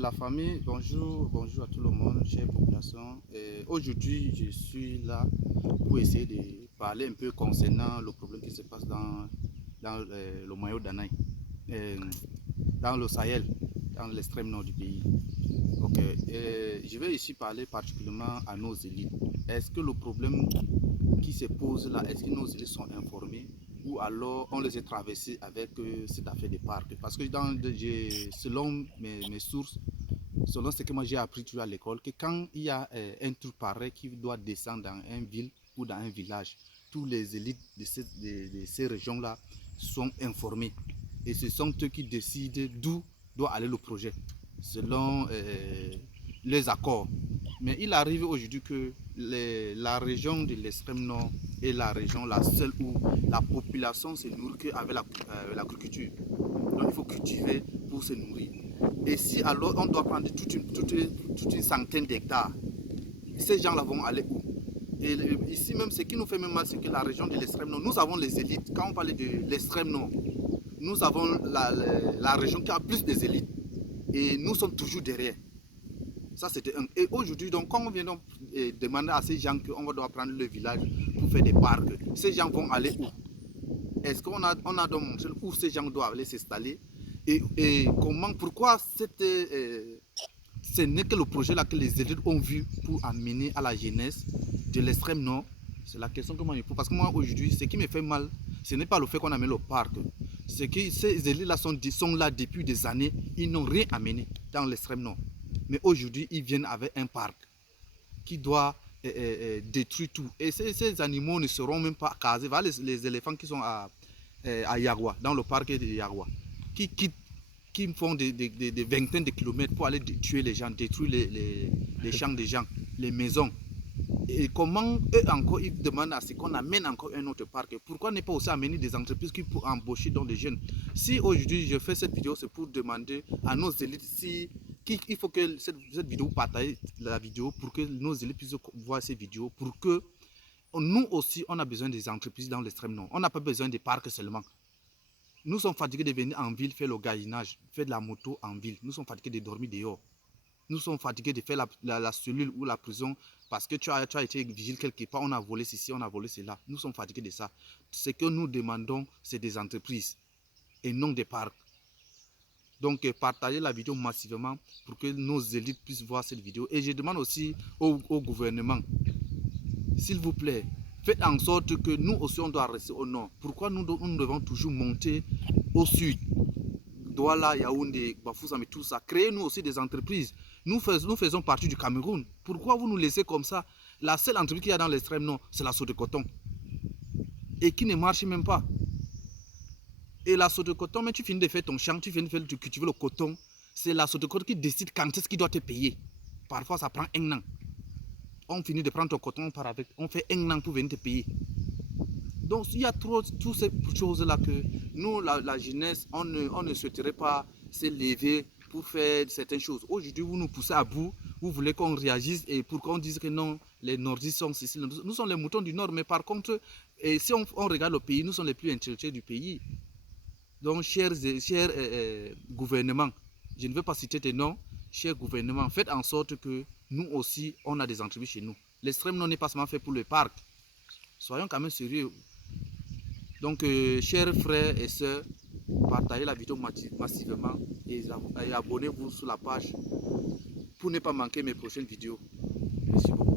la famille, bonjour à tout le monde, chère population. Aujourd'hui, je suis là pour essayer de parler un peu concernant le problème qui se passe dans le Mayo d'Anaï, dans le Sahel, dans l'extrême nord du pays. Ok, je vais ici parler particulièrement à nos élites. Est-ce que le problème qui se pose là, est-ce que nos élites sont informés ou alors on les a traversés avec cette affaire de parc? Parce que selon mes sources, selon ce que moi j'ai appris toujours à l'école, que quand il y a un truc pareil qui doit descendre dans une ville ou dans un village, tous les élites de ces régions-là sont informés. Et ce sont eux qui décident d'où doit aller le projet, selon les accords. Mais il arrive aujourd'hui que la région de l'extrême nord est la région la seule où la population se nourrit avec l'agriculture. Donc il faut cultiver pour se nourrir. Et si alors on doit prendre toute une centaine d'hectares, ces gens-là vont aller où? Et ici même, ce qui nous fait même mal, c'est que la région de l'extrême nord, nous avons les élites. Quand on parle de l'extrême nord, nous avons la région qui a plus des élites. Et nous sommes toujours derrière. Ça, c'était un. Et aujourd'hui, donc, quand on vient donc demander à ces gens qu'on va devoir prendre le village pour faire des parcs, ces gens vont aller où? Est-ce qu'on a donc montré où ces gens doivent aller s'installer? Et comment, pourquoi ce n'est que le projet là que les élites ont vu pour amener à la jeunesse de l'extrême nord? C'est la question que moi je pose. Parce que moi, aujourd'hui, ce qui me fait mal, ce n'est pas le fait qu'on amène le parc. C'est que ces élites-là sont là depuis des années. Ils n'ont rien amené dans l'extrême nord. Mais aujourd'hui, ils viennent avec un parc qui doit détruire tout. Et ces animaux ne seront même pas casés. Voilà les éléphants qui sont à Yagua, dans le parc de Yagua, qui font des vingtaines de kilomètres pour aller tuer les gens, détruire les champs des gens, les maisons. Et comment eux encore ils demandent à ce qu'on amène encore un autre parc? Pourquoi ne pas aussi amener des entreprises qui pour embaucher dans des jeunes? Si aujourd'hui je fais cette vidéo, c'est pour demander à nos élites il faut que cette vidéo partage la vidéo pour que nos élites puissent voir ces vidéos, pour que nous aussi on a besoin des entreprises dans l'extrême nord. On n'a pas besoin des parcs seulement. Nous sommes fatigués de venir en ville faire le gainage, faire de la moto en ville. Nous sommes fatigués de dormir dehors. Nous sommes fatigués de faire la cellule ou la prison parce que tu as été vigile quelque part, on a volé ceci, on a volé cela. Nous sommes fatigués de ça. Ce que nous demandons, c'est des entreprises et non des parcs. Donc, partagez la vidéo massivement pour que nos élites puissent voir cette vidéo. Et je demande aussi au gouvernement, s'il vous plaît, faites en sorte que nous aussi, on doit rester au nord. Pourquoi nous devons toujours monter au sud? Douala, Yaoundé, Bafoussam et tout ça. Créez-nous aussi des entreprises. Nous faisons partie du Cameroun. Pourquoi vous nous laissez comme ça? La seule entreprise qu'il y a dans l'extrême nord, c'est la Sodecoton. Et qui ne marche même pas. Et la Sodecoton, mais tu finis de faire ton champ, tu finis de cultiver le coton. C'est la Sodecoton qui décide quand est-ce qu'il doit te payer. Parfois, ça prend un an. On finit de prendre ton coton, on part avec. On fait un an pour venir te payer. Donc, il y a toutes ces choses-là que nous, la jeunesse, on ne souhaiterait pas se lever pour faire certaines choses. Aujourd'hui, vous nous poussez à bout, vous voulez qu'on réagisse et pour qu'on dise que non, les nordistes sont ceci. Nous sommes les moutons du nord, mais par contre, si on regarde le pays, nous sommes les plus intellectuels du pays. Donc, chers gouvernements, je ne veux pas citer tes noms, chers gouvernements, faites en sorte que nous aussi, on a des entreprises chez nous. L'extrême nord n'est pas seulement fait pour le parc. Soyons quand même sérieux. Donc, chers frères et sœurs, partagez la vidéo massivement et abonnez-vous sur la page pour ne pas manquer mes prochaines vidéos. Merci beaucoup.